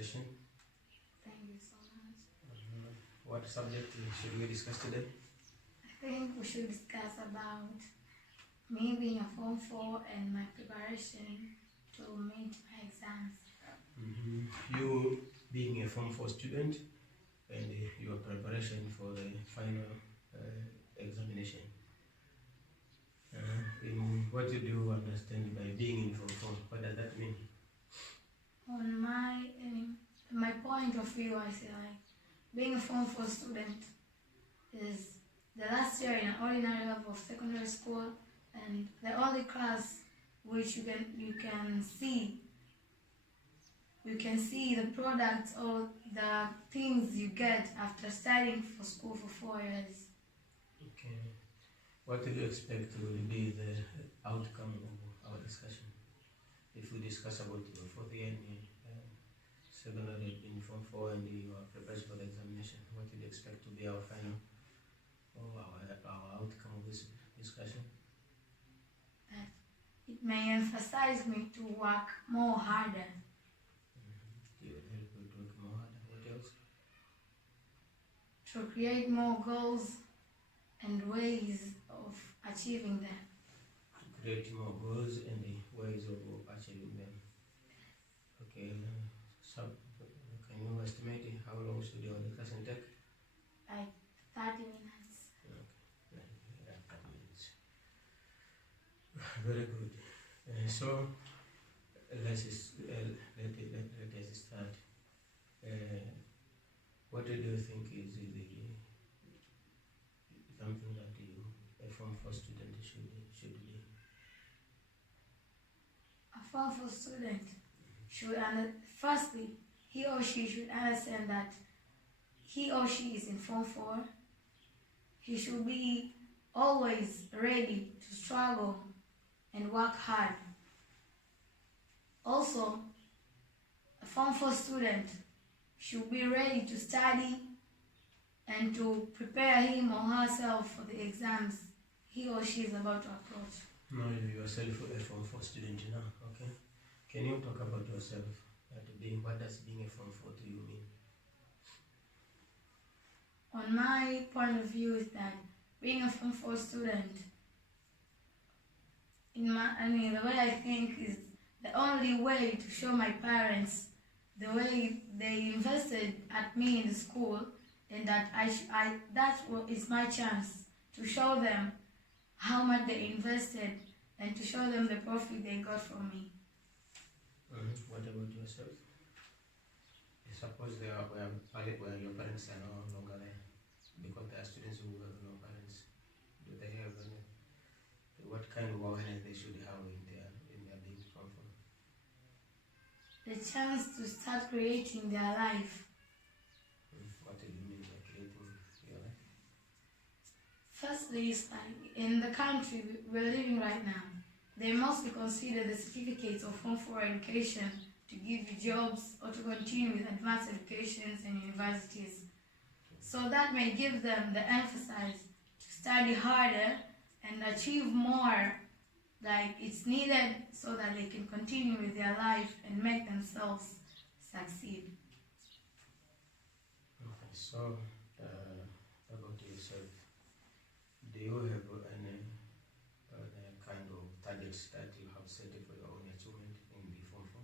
session. Thank you so much. What subject should we discuss today? I think we should discuss about me being a Form 4 and my preparation to meet my exams. You being a Form 4 student and your preparation for the final examination. What do you understand by being in Form 4? What does that mean? On my point of view, I say like being a Form 4 student is the last year in an ordinary level of secondary school and the only class which you can see the products or the things you get after studying for school for 4 years. Okay. What do you expect will be the outcome of our discussion? If we discuss about your fourth year in secondary in Form 4 and your preparation for the examination, what do you expect to be our final or our outcome of this discussion? It may emphasize me to work more harder. You will help you to work more harder. What else? To create more goals and ways of achieving them. To create more goals and the ways of achieving them. Okay, so can you estimate how long should your discussion take? Like 30 minutes. Okay, 30 minutes. Very good. So let us start. What do you think is something that a Form 4 student should be? A Form 4 student should firstly, he or she should understand that he or she is in Form 4. He should be always ready to struggle and work hard. Also, a Form 4 student should be ready to study and to prepare him or herself for the exams he or she is about to approach. No, you yourself a Form 4 student now, okay? Can you talk about yourself? What does being a Form 4 to you mean? On my point of view is that being a Form 4 student, the way I think is the only way to show my parents the way they invested at me in the school, and that is my chance to show them how much they invested and to show them the profit they got from me. What about yourself? Suppose where your parents are no longer there, because there are students who have no parents. Do they have what kind of awareness they should have in their being Form 4? The chance to start creating their life. What do you mean by creating your life? Firstly, it's like in the country we're living right now, they mostly consider the certificates of Form 4 education to give you jobs or to continue with advanced educations and universities. So that may give them the emphasis to study harder and achieve more like it's needed so that they can continue with their life and make themselves succeed. Okay, so about yourself, do you have any kind of targets that you have set for your own achievement in the Form 4?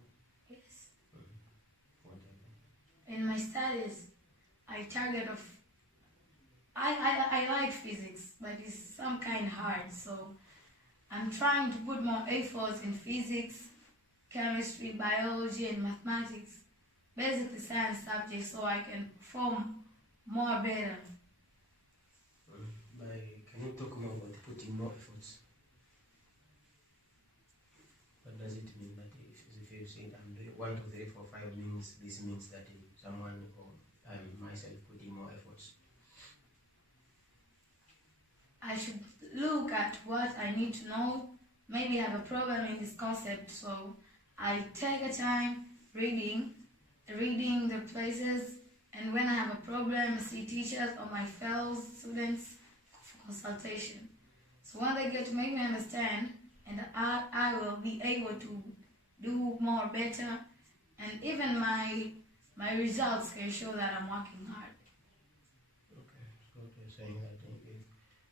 Yes. Whatever. In my studies, I like physics, but it's some kind hard, so I'm trying to put more efforts in physics, chemistry, biology, and mathematics, basically science subjects, so I can perform more better. Can you talk more about putting more efforts? What does it mean that if you say I'm doing 1, 2, 3, 4, 5 means this means that someone or I myself putting more efforts? I should look at what I need to know. Maybe I have a problem in this concept, so I take a time reading the places, and when I have a problem, see teachers or my fellow students for consultation. So when they get to make me understand, and I will be able to do more better, and even my my results can show that I'm working hard. Okay, so you're saying that if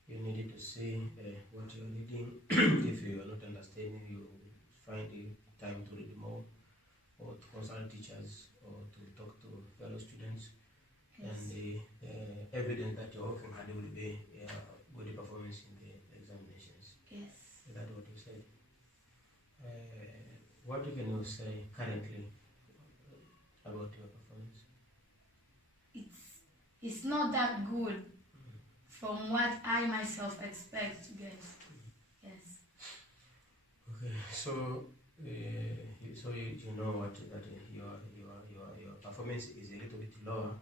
you needed to see what you're reading, if you are not understanding, you find the time to read more, or to consult teachers, or to talk to fellow students, Yes. and the evidence that you're working hard will be good performance in the examinations. Yes. Is that what you said? What can you say currently about your performance? It's not that good from what I myself expect to get. Yes. Okay, so you know what that your performance is a little bit lower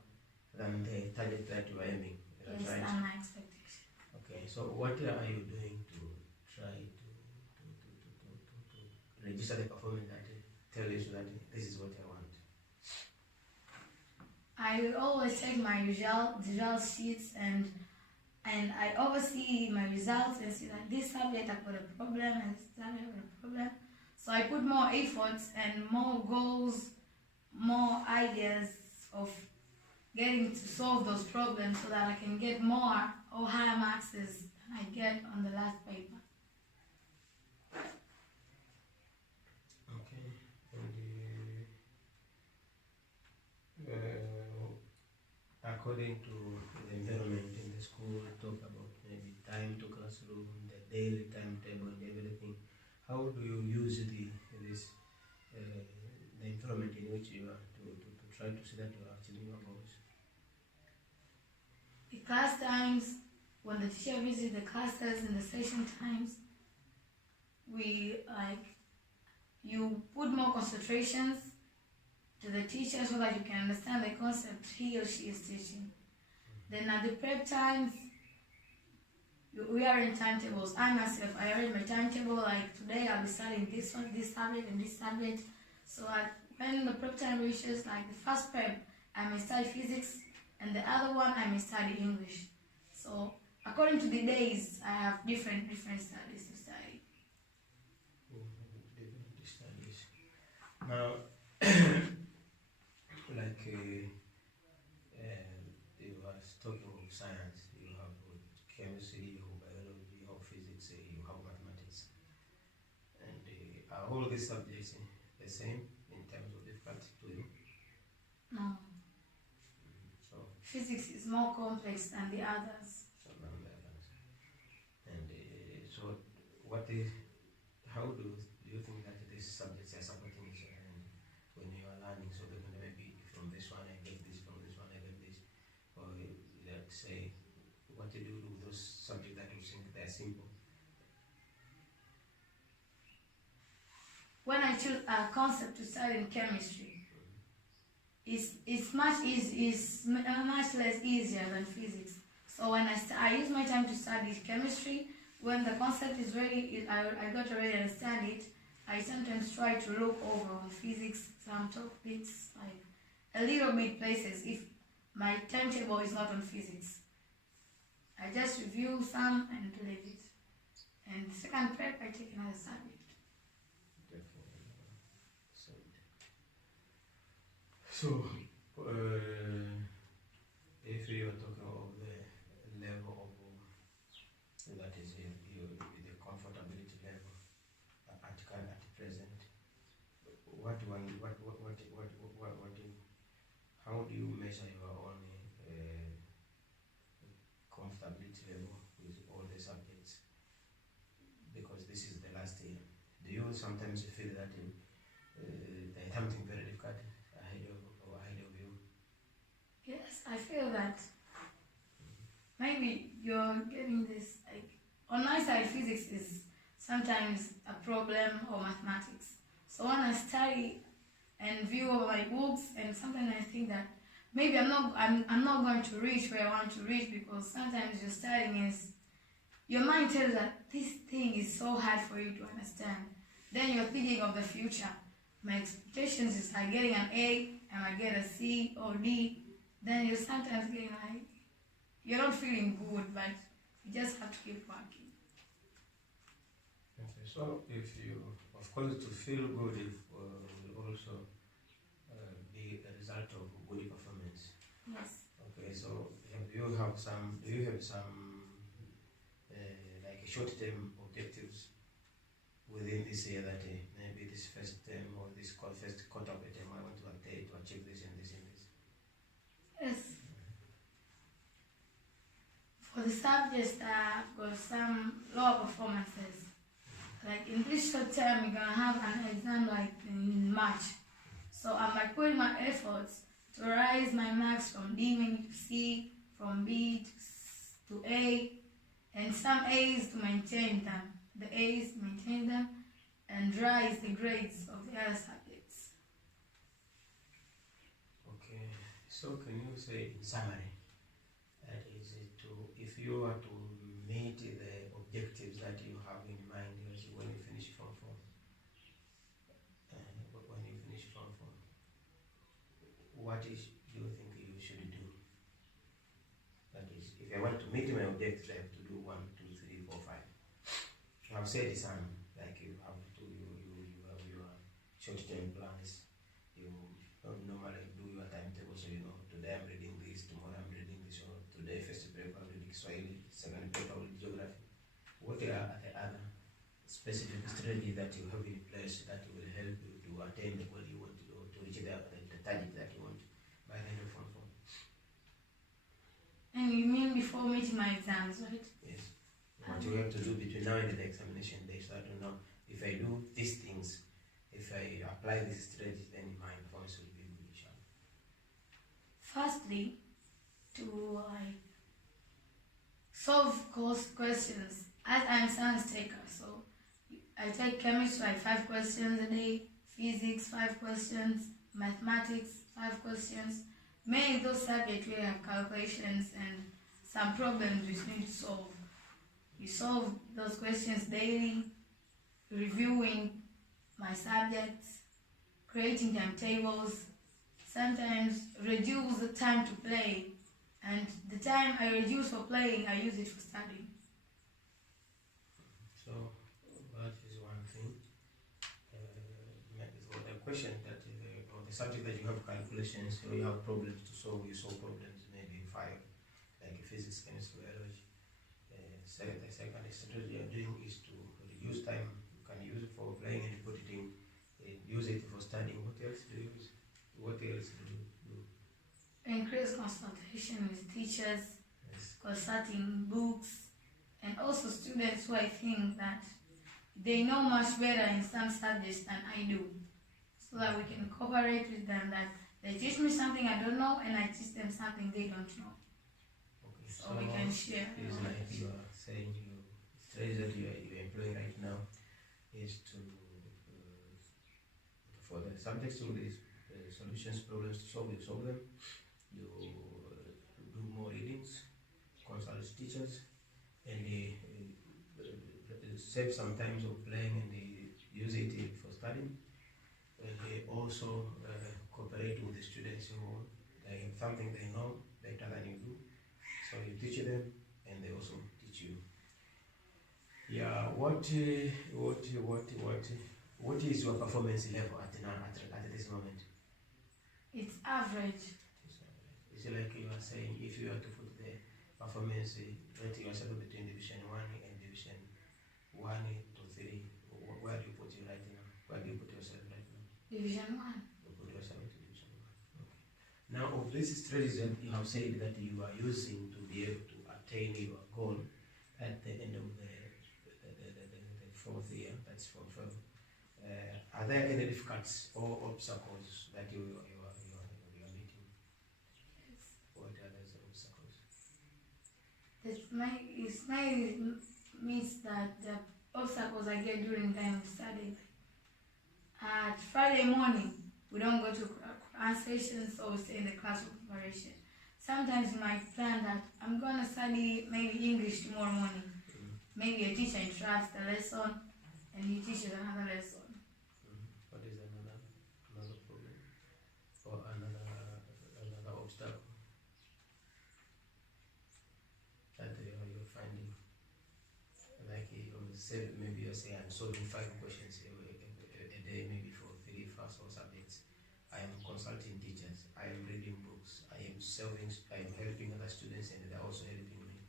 than the target that you are aiming. Is that Yes, right? and my expectation. Okay, so what are you doing to try to register the performance that tell you that this is what I want? I will always check my result sheets and I oversee my results and see that this subject I've got a problem and this subject I've got a problem. So I put more efforts and more goals, more ideas of getting to solve those problems so that I can get more or higher marks than I get on the last paper. Okay, and according to the environment in the school, talk about maybe time to classroom, the daily timetable, and everything. How do you use the environment in which you are to try to see that you are achieving your goals? The class times, when the teacher visits the classes in the session times, you put more concentrations to the teacher so that you can understand the concept he or she is teaching. Then at the prep times, we are in timetables. I myself, I arrange my timetable, like today I'll be studying this one, this subject, and this subject. So when the prep time reaches, like the first prep, I may study physics, and the other one I may study English. So according to the days, I have different studies to study. Different studies. Now, like you were talking of science, you have chemistry, you have biology, you have physics, you have mathematics, and are all these subjects the same in terms of difficulty to you? No. So Physics is more complex than the others. And so how do you think that these subjects are supporting each other when you are learning, so that maybe from this one I get this, from this one I get this, or let's say what you do with those subjects that you think they're simple? When I choose a concept to study in chemistry, it's much less easier than physics. So when I use my time to study chemistry, when the concept is ready, I got to already understand it. I sometimes try to look over on physics, some topics, like a little bit places if my timetable is not on physics. I just review some and leave it. And second prep, I take another subject. So, if you are talking of the level of that is the comfortability level at present, how do you measure your own comfortability level with all the subjects? Because this is the last year. Do you sometimes feel that there's something very difficult ahead of you? Yes, I feel that maybe you're getting this, like, on my side, physics is sometimes a problem, or mathematics. So when I study and view over my books, and sometimes I think that maybe I'm not going to reach where I want to reach, because sometimes you're studying your mind tells you that this thing is so hard for you to understand. Then you're thinking of the future. My expectations is I getting an A and I get a C or D. Then you're sometimes getting like, you're not feeling good, but you just have to keep working. Okay, so if you, of course, to feel good, if will also be a result of good performance. Yes. Okay, so do you have some like short-term objectives within this year that maybe this first term or this first quarter of the term I want to attain to achieve this and this and this? Yes. For the subjects that have got some lower performances, like in this short term, we're gonna have an exam like in March. So I might put my efforts to rise my marks from D to C, from B to A, and some A's to maintain them. The A's maintain them and rise the grades of the other subjects. Okay, so can you say in summary, that is it to, if you are to meet the objectives that you have in mind when you finish Form 4, when you finish Form 4, what is do you think you should do? That is, if I want to meet my objectives, I have to do 1, 2, 3, 4, 5. You have said some, like you have to, you have your short-term plans. You don't normally do your timetable, so you know, today I'm reading this, tomorrow I'm reading this, or today first paper I'm reading Swahili, second paper I'm reading geography. What are the other specific strategies that you have in place that will help you to attain the goal you want to do, to reach the target that you want by the end of Form 4? And you mean before meeting my exams, right? Yes. What you have to do between now and the examination day, so I don't know if I do these things, if I apply this strategy, then my performance will be good. Firstly, to solve course questions. As I'm a science taker, so I take chemistry like 5 questions a day, physics 5 questions, mathematics 5 questions. Many of those subjects where I have calculations and some problems which need to solve. You solve those questions daily, reviewing my subjects, creating timetables, sometimes reduce the time to play, and the time I reduce for playing, I use it for studying. So that is one thing. For the question that or the subject that you have calculations, or you have problems to solve, you solve problems maybe in 5, like physics, chemistry, biology. The second strategy you're doing is to reduce time. You can use it for playing and put it in, use it for studying. What else do you use? What else do you do? Increase consultation with teachers, Yes. consulting books, and also students who I think that they know much better in some subjects than I do, so that we can cooperate with them, that they teach me something I don't know and I teach them something they don't know. Okay. So we can share. It's like you are saying your strategy that you're employing right now is to for the subjects to these solutions problems to solve, you solve them. You do more readings, consult teachers, and save some time of playing and use it for studying. And they also cooperate with the students who something they know better than you do. So you teach them, and they also teach you. Yeah. What is your performance level at this moment? It's average. It's like you are saying, if you are to put the performance rate yourself between Division 1 and Division 1 to 3, where do you put it right now? Where do you put yourself right now? Division 1. You put yourself to Division 1. Okay. Now, of this strategy that you have said that you are using to be able to attain your goal at the end of the 4th year, that's Form 4, are there any difficulties or obstacles that you are meeting? Yes. What are those obstacles? It means that the obstacles I get during time of study. At Friday morning, we don't go to Quran sessions, or we stay in the class for preparation. Sometimes you might plan that I'm going to study maybe English tomorrow morning. Maybe a teacher interrupts the lesson and he teaches another lesson. What is another problem or another obstacle that you're finding? Like you said, maybe you say I'm solving 5 questions a day, maybe for 3 first or subjects. I am consulting teachers. I am reading books. I am helping other students, and they're also helping me.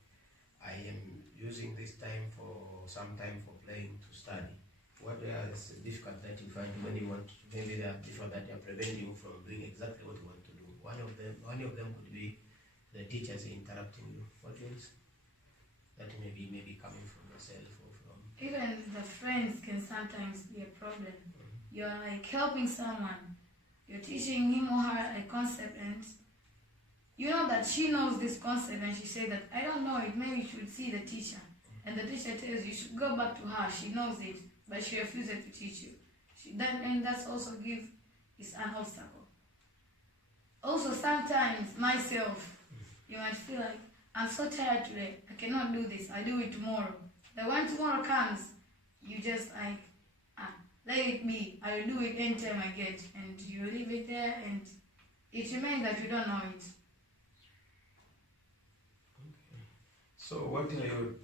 I am using this time for some time for playing to study. What is difficult that you find when you want to, maybe they are different that are preventing you from doing exactly what you want to do. One of them could be the teachers interrupting you. What else? That may be coming from yourself or from. Even the friends can sometimes be a problem. You're like helping someone, you're teaching him or her a concept, and you know that she knows this concept, and she said that I don't know it, maybe you should see the teacher. And the teacher tells you should go back to her, she knows it, but she refuses to teach you. And that's also is an obstacle. Also, sometimes myself, you might feel like, I'm so tired today, I cannot do this, I'll do it tomorrow. But when tomorrow comes, you just like, let it be, I will do it anytime I get, and you leave it there, and it remains that you don't know it. Okay. So what are you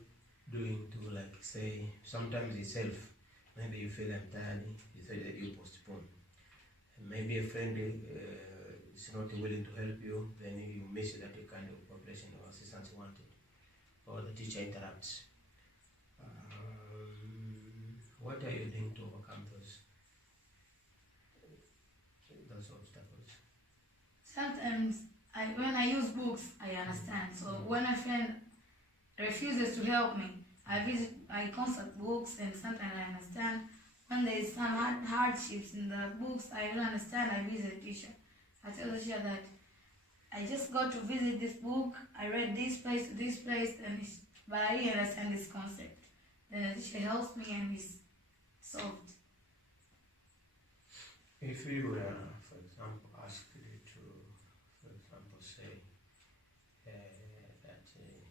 doing to, like, say, sometimes yourself, maybe you feel I'm tired, you say that you postpone. And maybe a friend is not willing to help you, then you miss that kind of cooperation or assistance you wanted, or the teacher interrupts. What are you doing to overcome those obstacles? Sometimes, when I use books, I understand. So when a friend refuses to help me, I consult books, and sometimes I understand. When there is some hardships in the books I don't understand, I visit the teacher. I tell the teacher that I just got to visit this book, I read this place to this place, but I didn't understand this concept. Then the teacher helps me and it's solved. If you were, for example, asked you to, for example, say that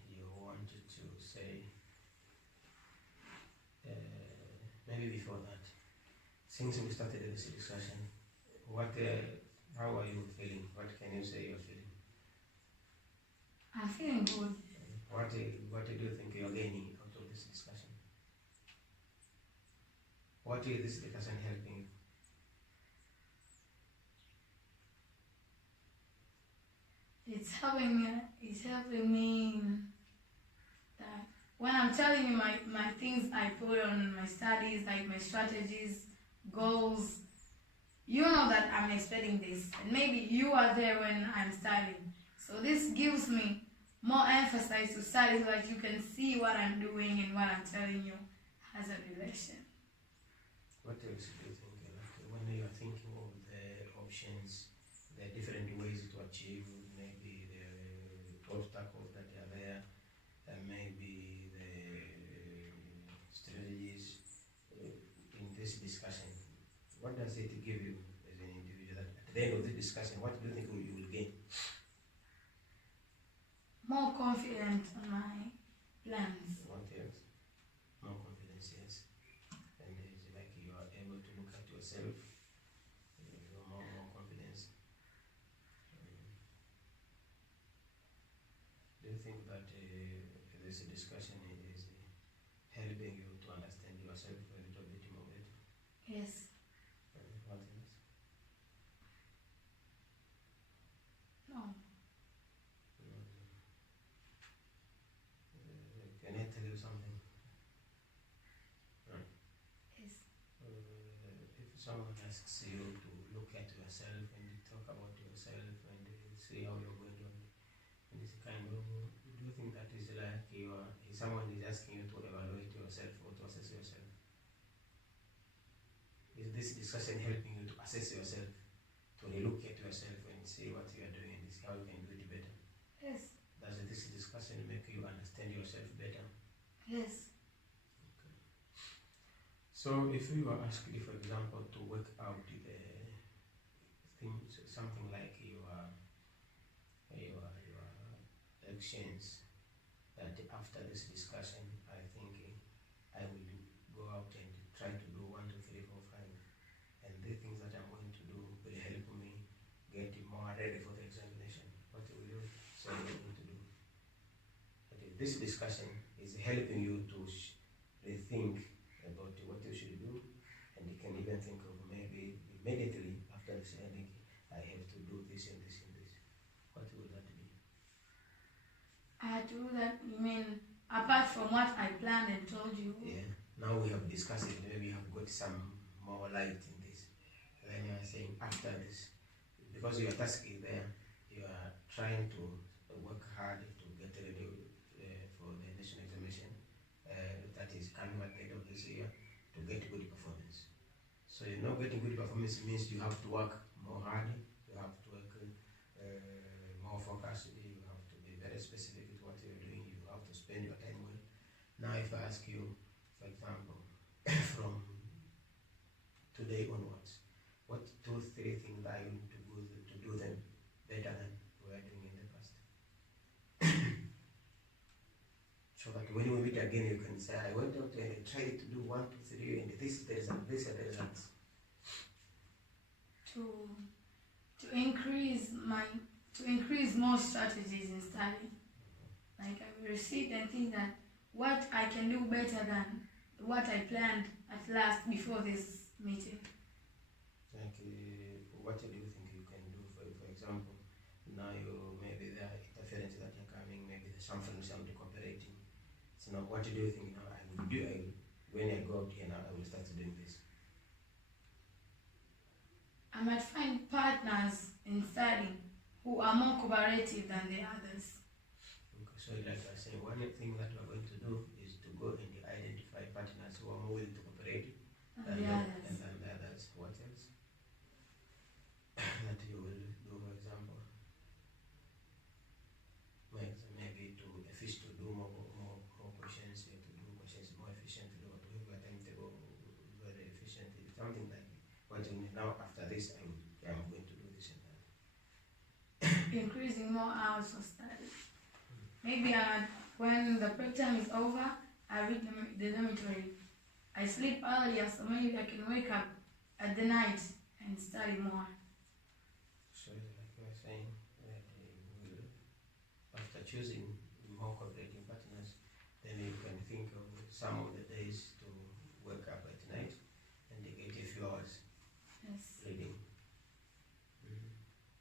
you wanted to say, maybe before that, since we started this discussion, how are you feeling? What can you say you're feeling? I'm feeling good. What do you think you're gaining out of this discussion? What is this discussion helping you? It's helping me that when I'm telling you my things I put on my studies, like my strategies, goals, you know that I'm expecting this. And maybe you are there when I'm studying. So this gives me more emphasis to study so that you can see what I'm doing and what I'm telling you has a relation. What else do you think? When you are thinking of the options, there are different ways to achieve maybe the obstacles that are there, and maybe the strategies in this discussion. What does it give you as an individual? At the end of the discussion, what do you think you will gain? More confident on my plans. What else? More confidence, yes. And it's like you are able to look at yourself, more confidence. Do you think that this discussion is helping you to understand yourself a little bit more better? Yes. What else? No. Can I tell you something? Yes. If someone asks you to look at yourself and talk about yourself and see how you're going on, and this kind of, do you think that is like someone is asking you to evaluate yourself or to assess yourself? Is this discussion helping you to assess yourself, to look at yourself and see what you are doing and how you can do it better? Yes. Does this discussion make you understand yourself better? Yes. Okay. So if you were asked, for example, to work out the things, something like your actions, that after this discussion, I think I will go out and try to do 1, 2, 3, 4, 5, and the things that I'm going to do will help me get more ready for the examination. What will you say you're going to do? But if this discussion is helping you to rethink about what you should do, and you can even think of maybe immediately after this ending, I have to do this and this and this. What would that be? I had to do that, you mean, apart from what I planned and told you? Yeah. Now we have discussed it, maybe you have got some more light in this. Then you are saying after this, because your task is there, you are trying to work hard to get ready for the national examination that is coming at the end of this year to get good performance. So you know getting good performance means you have to work more hard, you have to work more focused, you have to be very specific with what you're doing, you have to spend your time well. Now if I ask you, for example, from today onwards, what 2-3 things are you going to do them better than we were doing in the past? So that when we meet again, you can say, I went out and I tried to do 1, 2, 3, and this, there is this, and there is that. To increase more strategies in studying. Like I will receive and think that what I can do better than what I planned at last before this meeting. Like, what do you think you can do? For example, now maybe there are interferences that are coming, maybe there's something cooperating. So now, what do you think now I will do? When I go out here now, I will start doing this. I might find partners in studying who are more cooperative than the others. Okay, so like I say, one thing that we're going to do is to go and identify partners who are more willing to cooperate And the others. and then the others. What else? That you will do, for example, maybe to do more questions, to do questions more efficiently, or to have your timetable very efficiently, something like what you need. Now after this, I'm going to do this and that. Increasing more hours of study. Maybe when the prep time is over, I read the dormitory. I sleep earlier, so maybe I can wake up at the night and study more. So like you are saying, after choosing more cooperating partners, then you can think of some of the days to wake up at night and get a few hours Yes. reading.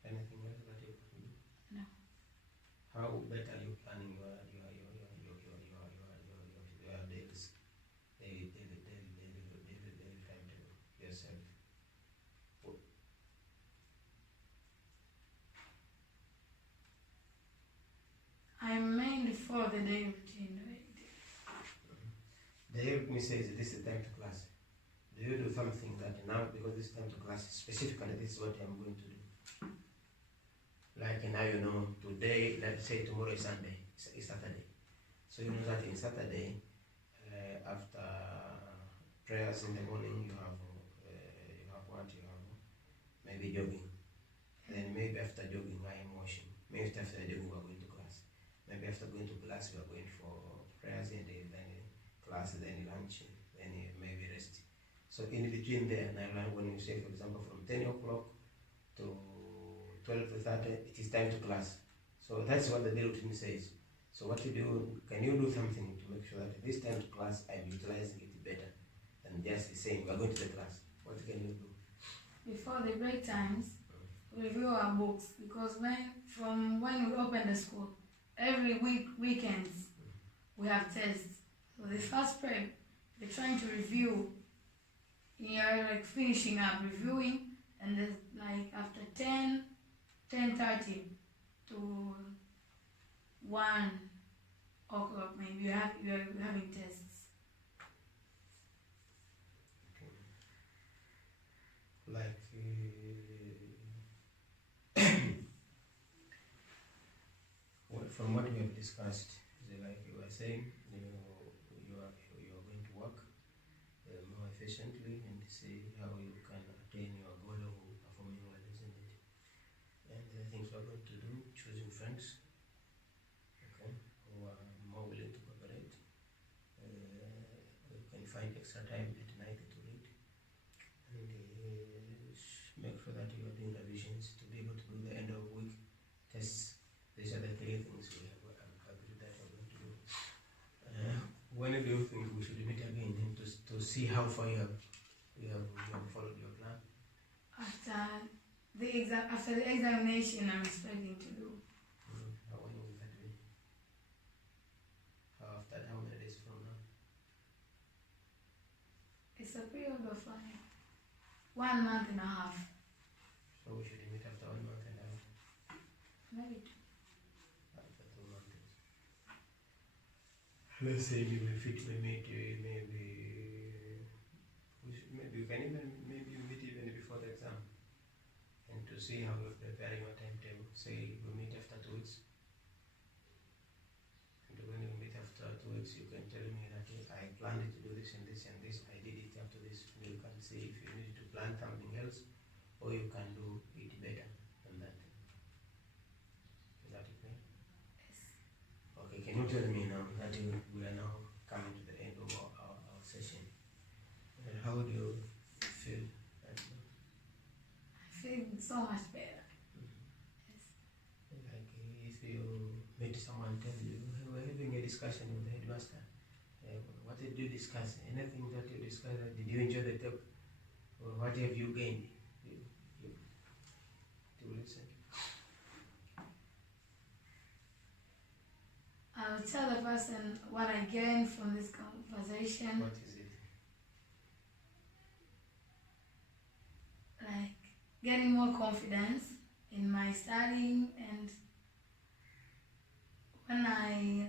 Anything else that you can do? No. How better are you planning your daily timetable yourself? I mainly follow the day routine. The day routine says this is time to class. Do you do something that now, because this time to class, specifically this is what I'm going to do? Like now you know, today, let's say tomorrow is Sunday, it's Saturday. So you know that in Saturday, after prayers in the morning, you have maybe jogging. Then maybe after jogging, I am washing. Maybe after jogging, we are going to class. Maybe after going to class, we are going for prayers and then class, then lunch, then maybe rest. So in between there, when you say, for example, from 10 o'clock to 12 to 30, it is time to class. So that's what the day routine says. So what you do, can you do something to make sure that this time to class, I'm utilizing it better than just saying, we are going to the class? What can you do? Before the break times, we review our books, because from when we open the school, every weekends, we have tests. So the first prep, they're trying to review. You're like finishing up reviewing, and there's like after 10:30 to 1 o'clock, maybe you're having tests. Like from what we have discussed, like you were saying, you are going to work more efficiently and see how you can attain your goal of performing well, isn't it? And the things we are going to do, choosing friends, okay, who are more willing to cooperate. You can find extra time at night to read, and make sure that you are doing revisions to be able to do the end of week tests. These are the 3 things we have agreed that we're going to do. When do you think we should meet again to see how far you have followed your plan? After the after the examination I'm expecting to do. How long will that be? After how many days from now? It's a period of like 1 month and a half, So we should meet after 1 month and a half, maybe 2. after 2 months. Let's say we will fit we meet maybe we can even maybe meet even before the exam, and to see how we're preparing our timetable. Say we meet after 2 weeks, and when you meet after 2 weeks, you can tell me that I planned to do this and this and this. I did it up to this. And you can see if you need to plan something else, or you can do it better than that. Is that okay? Yes. Okay. Can you tell me now that we are now coming to the end of our session? How do you feel right now? I feel so much better. Yes. Like if you meet someone tell you, "Hey, we're having a discussion with the headmaster. What did you discuss? Anything that you discussed? Did you enjoy the talk? Or what have you gained?" You listen. I'll tell the person what I gained from this conversation, What is it? like getting more confidence in my studying, and when I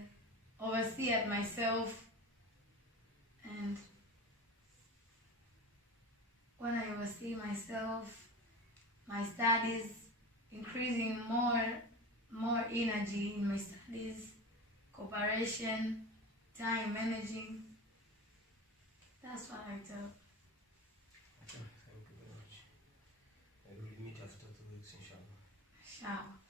oversee at myself, and when I oversee myself, my studies, increasing more energy in my studies, cooperation, time managing. That's what I tell. Okay, thank you very much. We will meet after 2 weeks, inshallah. Ciao.